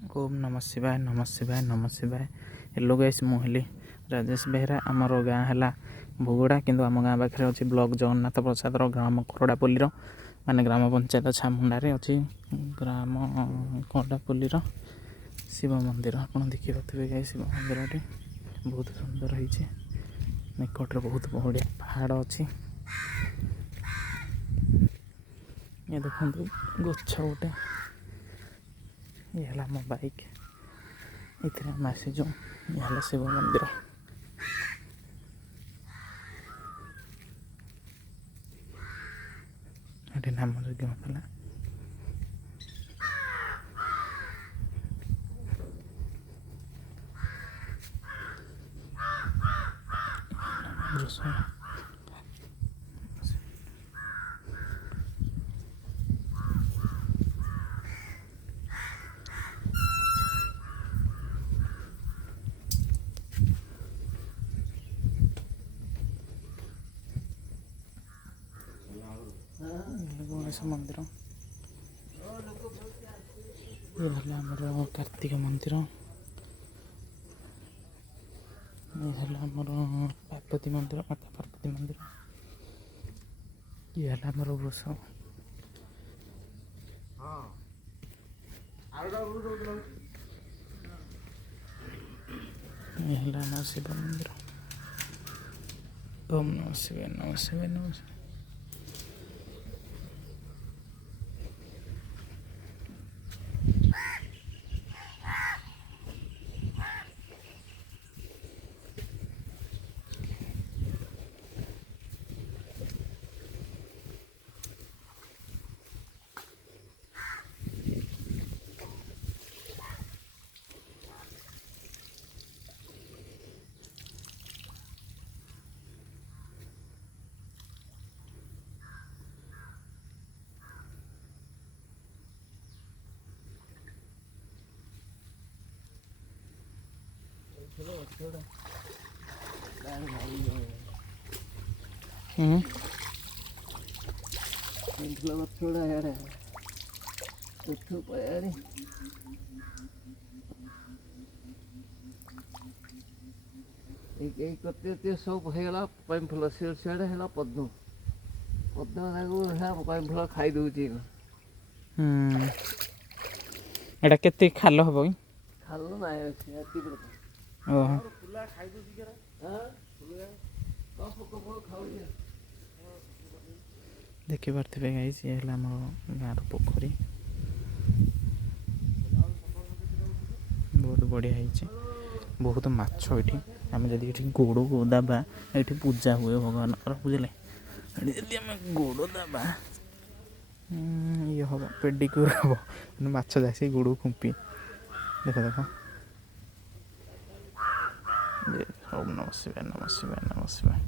ओम नमः शिवाय नमः शिवाय नमः शिवाय। हेलो गाइस मुहली राजेश बेहरा आमर गाँ है भोगड़ा किंतु आम गाँ पाखे अच्छी ब्लॉक जगन्नाथ प्रसाद ग्राम करड़ापल्लीर माने ग्राम पंचायत छामुंडारे अच्छी ग्राम करड़ापल्लीर शिव मंदिर आप देखिए गाई शिव मंदिर बहुत सुंदर होती निकट बहुत बढ़िया पहाड़ अच्छी ये देखो गछ गोटे ये है मो बाइक ये आम आसीचु ये शिव मंदिर ये नाम यज्ञ होता गणेश मंदिर ये आमर कार्तिक मंदिर ये आमर पार्वती मंदिर माता पार्वती मंदिर ये आमर वृष ये आम शिव मंदिर। ओम नमः शिवाय नमः शिवाय नमः शिवाय। सब होगा पाइन फुल सिआड़े है पद्म पद्म पाइन फुल खाई दूची एटा केते खाल हबो कि खाल ना ओह देखि पार्थिबे गाइस ये हला हमर गाँर पोखरी बहुत बढ़िया है बहुत माछ ये आम जदि गोड़ को दबा ये पूजा हुए भगवान बुझे जदि आम गोड़ दबा ये हम पेडिक्योर हम माछ जासी गोड़ खुंपी देख देख ओम नमः शिवाय नमः शिवाय नमः शिवाय।